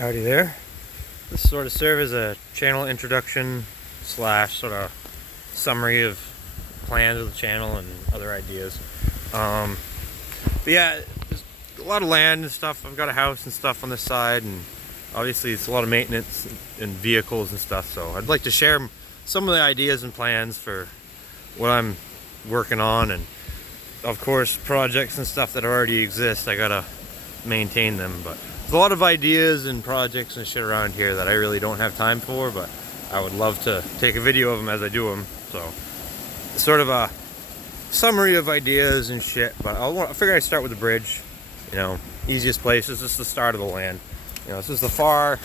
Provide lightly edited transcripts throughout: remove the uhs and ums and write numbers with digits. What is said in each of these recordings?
Howdy there. This sort of serves as a channel introduction slash sort of summary of plans of the channel and other ideas. But yeah, there's a lot of land and stuff. I've got a house and stuff on this side, and obviously it's a lot of maintenance and vehicles and stuff. So I'd like to share some of the ideas and plans for what I'm working on, and of course projects and stuff that already exist. I gotta maintain them, but there's a lot of ideas and projects and shit around here that I really don't have time for, but I would love to take a video of them as I do them. So sort of a summary of ideas and shit, but I figure I'd start with the bridge. You know, easiest place. This is the start of the land. You know, this is the far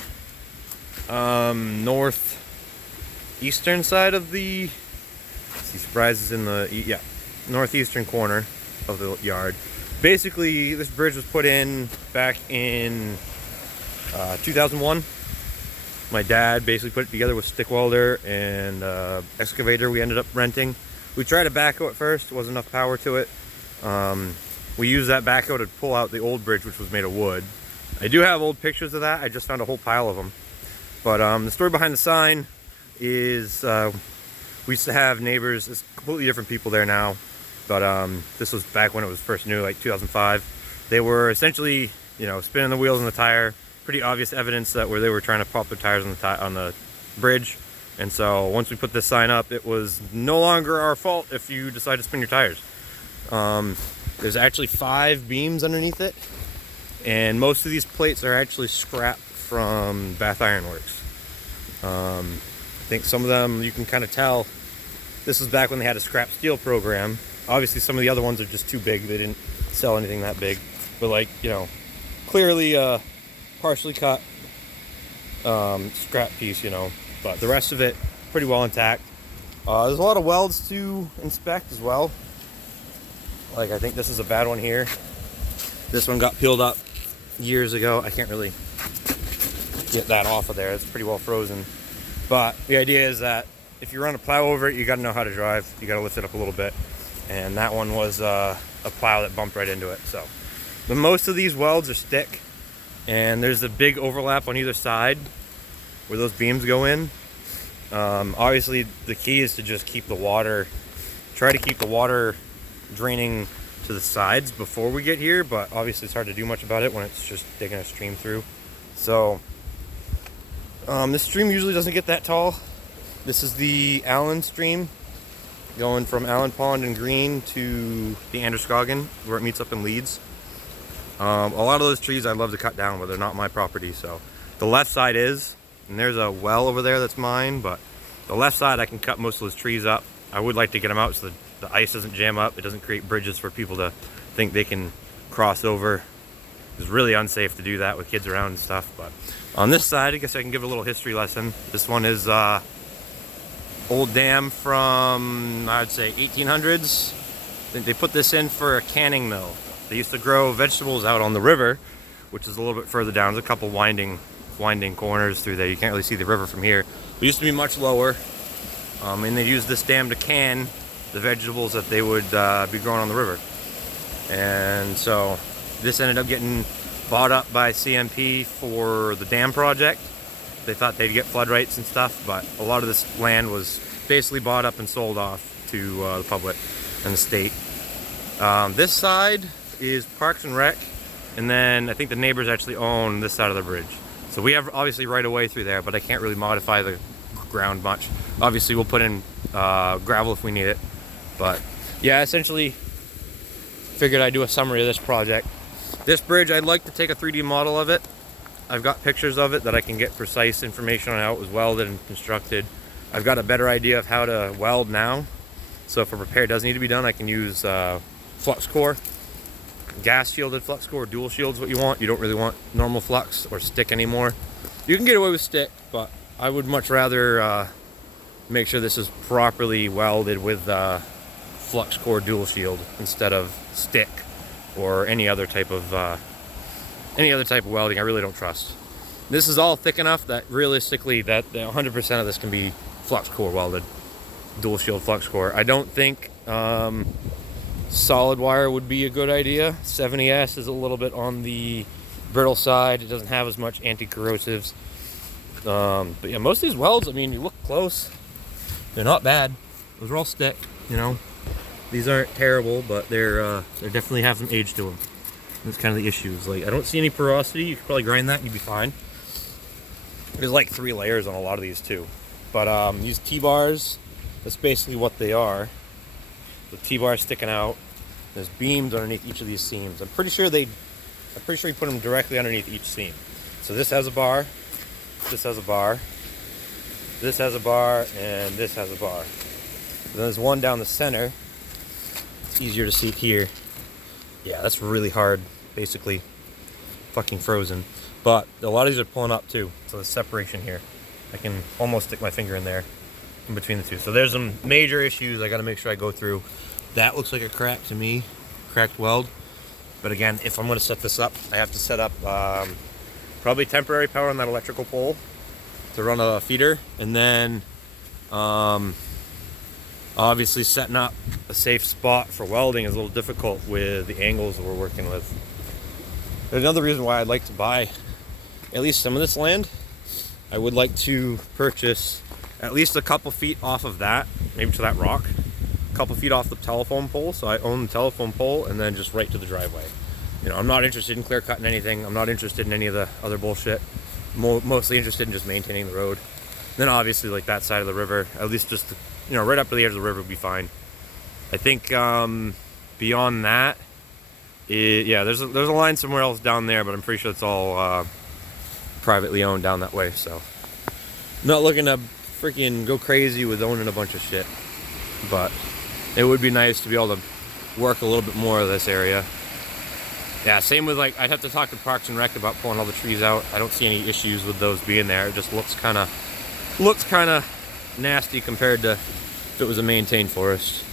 northeastern side of the, let's see, surprises in the northeastern corner of the yard. Basically, this bridge was put in back in 2001. My dad basically put it together with stick welder and excavator we ended up renting. We tried a backhoe at first, wasn't enough power to it. We used that backhoe to pull out the old bridge, which was made of wood. I do have old pictures of that. I just found a whole pile of them. But the story behind the sign is we used to have neighbors. It's completely different people there now. But this was back when it was first new, like 2005. They were essentially, you know, spinning the wheels on the tire. Pretty obvious evidence that they were trying to pop their tires on the bridge. And so once we put this sign up, it was no longer our fault if you decide to spin your tires. There's actually 5 beams underneath it, and most of these plates are actually scrap from Bath Iron Works. I think some of them you can kind of tell. This was back when they had a scrap steel program. Obviously some of the other ones are just too big. They didn't sell anything that big. But like, you know, clearly partially cut scrap piece, you know. But the rest of it, pretty well intact. There's a lot of welds to inspect as well. Like, I think this is a bad one here. This one got peeled up years ago. I can't really get that off of there. It's pretty well frozen. But the idea is that if you run a plow over it, you got to know how to drive. You got to lift it up a little bit. And that one was a plow that bumped right into it. So, but most of these welds are stick, and there's a big overlap on either side where those beams go in. Obviously, the key is to just keep the water, try to keep the water draining to the sides before we get here, but obviously it's hard to do much about it when it's just digging a stream through. So, this stream usually doesn't get that tall. This is the Allen stream, going from Allen Pond and Green to the Androscoggin, where it meets up in Leeds. A lot of those trees I'd love to cut down, but they're not my property. So the left side is, and there's a well over there that's mine, but the left side I can cut most of those trees up. I would like to get them out so the ice doesn't jam up. It doesn't create bridges for people to think they can cross over. It's really unsafe to do that with kids around and stuff. But on this side, I guess I can give a little history lesson. This one is old dam from, I'd say, 1800s. I think they put this in for a canning mill. They used to grow vegetables out on the river, which is a little bit further down. There's a couple winding corners through there. You can't really see the river from here. It used to be much lower, and they used this dam to can the vegetables that they would be growing on the river. And so this ended up getting bought up by CMP for the dam project. They thought they'd get flood rights and stuff, but a lot of this land was basically bought up and sold off to the public and the state. This side is Parks and Rec, and then I think the neighbors actually own this side of the bridge. So we have obviously right of way through there, but I can't really modify the ground much. Obviously we'll put in gravel if we need it. But yeah, essentially figured I'd do a summary of this project. This bridge, I'd like to take a 3D model of it. I've got pictures of it that I can get precise information on how it was welded and constructed. I've got a better idea of how to weld now. So if a repair does need to be done, I can use flux core. Gas shielded flux core, dual shield's what you want. You don't really want normal flux or stick anymore. You can get away with stick, but I would much rather make sure this is properly welded with flux core dual shield instead of stick or any other type of welding I really don't trust. This is all thick enough that realistically that 100% of this can be flux core welded, dual shield flux core. I don't think solid wire would be a good idea. 70S is a little bit on the brittle side. It doesn't have as much anti-corrosives. But yeah, most of these welds, I mean, you look close, they're not bad. Those are all stick, you know. These aren't terrible, but they're they definitely have some age to them. That's kind of the issues. Like, I don't see any porosity. You could probably grind that and you'd be fine. There's like 3 layers on a lot of these too. But these T-bars, that's basically what they are. The T-bars sticking out. There's beams underneath each of these seams. I'm pretty sure you put them directly underneath each seam. So this has a bar, this has a bar, this has a bar, and this has a bar. And there's one down the center. It's easier to see here. Yeah, that's really hard, basically fucking frozen. But a lot of these are pulling up too, so there's separation here. I can almost stick my finger in there, in between the two. So there's some major issues I gotta make sure I go through. That looks like a crack to me, cracked weld. But again, if I'm gonna set this up, I have to set up probably temporary power on that electrical pole to run a feeder, and then obviously setting up a safe spot for welding is a little difficult with the angles that we're working with. There's another reason why I'd like to buy at least some of this land. I would like to purchase at least a couple feet off of that, maybe to that rock, a couple feet off the telephone pole, so I own the telephone pole, and then just right to the driveway. You know, I'm not interested in clear cutting anything. I'm not interested in any of the other bullshit. Mostly interested in just maintaining the road. Then obviously, like, that side of the river, at least just, you know, right up to the edge of the river would be fine. I think beyond that, yeah, there's a line somewhere else down there, but I'm pretty sure it's all privately owned down that way. So, not looking to freaking go crazy with owning a bunch of shit, but it would be nice to be able to work a little bit more of this area. Yeah, same with, like, I'd have to talk to Parks and Rec about pulling all the trees out. I don't see any issues with those being there. It just looks kind of nasty compared to if it was a maintained forest.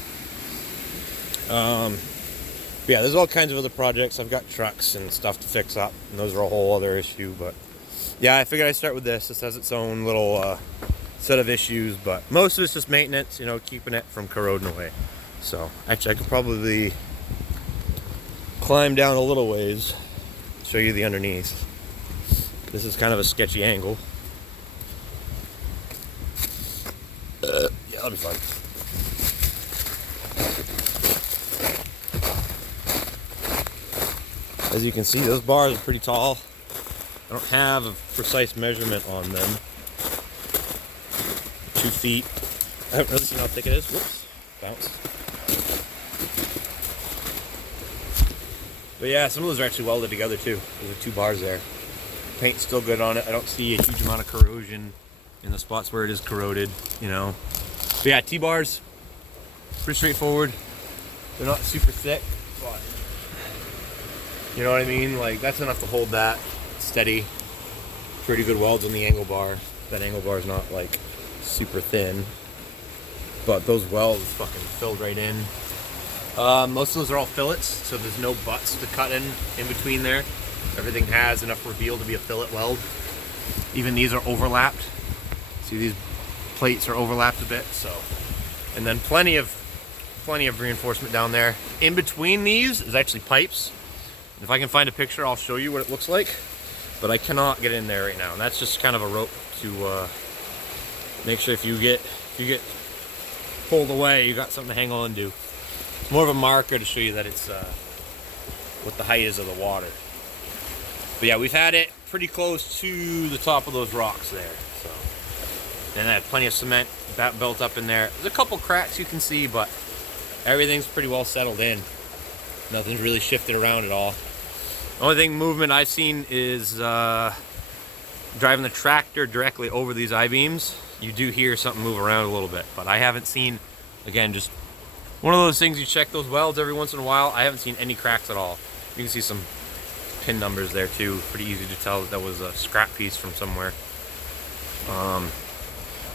Yeah, there's all kinds of other projects. I've got trucks and stuff to fix up, and those are a whole other issue. But yeah, I figured I'd start with this. This has its own little set of issues, but most of it's just maintenance, you know, keeping it from corroding away. So actually, I could probably climb down a little ways, show you the underneath. This is kind of a sketchy angle. Yeah, that'll be fun. As you can see, those bars are pretty tall. I don't have a precise measurement on them. 2 feet. I haven't really seen how thick it is. Whoops. Bounce. But yeah, some of those are actually welded together too. There's 2 bars there. Paint's still good on it. I don't see a huge amount of corrosion in the spots where it is corroded, you know. But yeah, T-bars, pretty straightforward. They're not super thick, but you know what I mean? Like, that's enough to hold that steady. Pretty good welds on the angle bar. That angle bar is not like super thin, but those welds fucking filled right in. Most of those are all fillets, so there's no butts to cut in between there. Everything has enough reveal to be a fillet weld. Even these are overlapped. See, these plates are overlapped a bit, so. And then plenty of reinforcement down there. In between these is actually pipes. If I can find a picture, I'll show you what it looks like. But I cannot get in there right now, and that's just kind of a rope to make sure if you get pulled away, you got something to hang on to. It's more of a marker to show you that it's what the height is of the water. But yeah, we've had it pretty close to the top of those rocks there. So, and I have plenty of cement built up in there. There's a couple cracks you can see, but everything's pretty well settled in. Nothing's really shifted around at all. The only thing movement I've seen is driving the tractor directly over these I-beams. You do hear something move around a little bit, but I haven't seen, again, just one of those things you check those welds every once in a while. I haven't seen any cracks at all. You can see some pin numbers there too. Pretty easy to tell that was a scrap piece from somewhere.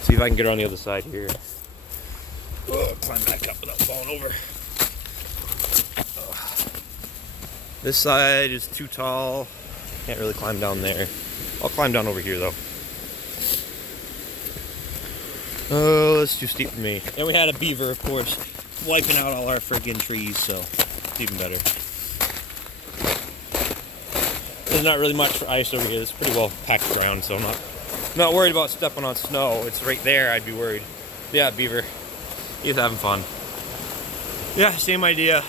See if I can get her on the other side here. Climb back up without falling over. This side is too tall. Can't really climb down there. I'll climb down over here though. Oh, that's too steep for me. And we had a beaver, of course, wiping out all our friggin' trees, so it's even better. there's not really much for ice over here. It's pretty well packed ground, so I'm not worried about stepping on snow. It's right there, I'd be worried. Yeah, Beaver, he's having fun. Yeah, same idea.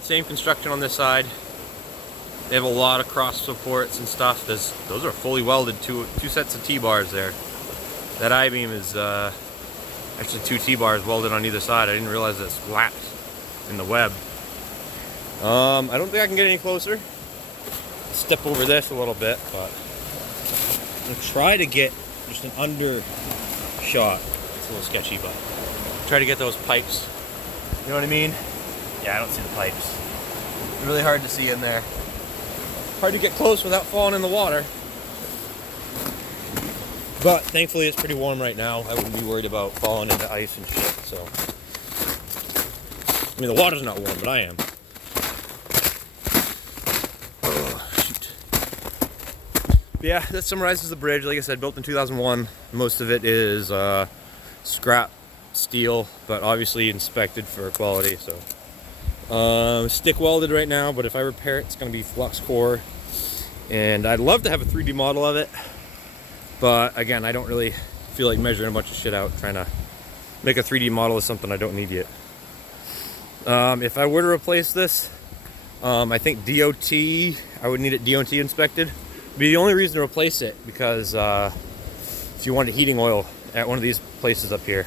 Same construction on this side. They have a lot of cross supports and stuff. Those are fully welded, two sets of T-bars there. That I-beam is actually 2 T-bars welded on either side. I didn't realize it's flat in the web. I don't think I can get any closer. Step over this a little bit, but I'm gonna try to get just an under shot. It's a little sketchy, but try to get those pipes. You know what I mean? Yeah, I don't see the pipes. Really hard to see in there. Hard to get close without falling in the water. But thankfully it's pretty warm right now. I wouldn't be worried about falling into ice and shit, so. I mean, the water's not warm, but I am. Oh, shoot. But yeah, that summarizes the bridge. Like I said, built in 2001. Most of it is scrap steel, but obviously inspected for quality, so. Stick welded right now, but if I repair it, it's gonna be flux core. And I'd love to have a 3D model of it. But again, I don't really feel like measuring a bunch of shit out, trying to make a 3D model of something I don't need yet. If I were to replace this, I think DOT, I would need it DOT inspected. It'd be the only reason to replace it, because if you wanted heating oil at one of these places up here.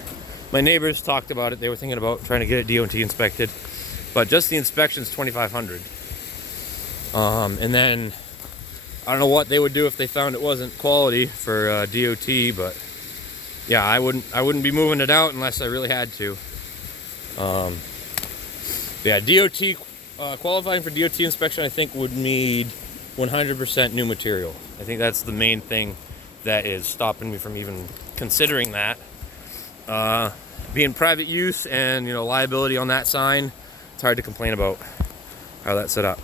My neighbors talked about it. They were thinking about trying to get it DOT inspected, but just the inspection's $2,500. And then I don't know what they would do if they found it wasn't quality for DOT, but yeah, I wouldn't be moving it out unless I really had to. Yeah, DOT qualifying for DOT inspection, I think would need 100% new material. I think that's the main thing that is stopping me from even considering that. Being private use and liability on that sign, it's hard to complain about how that's set up.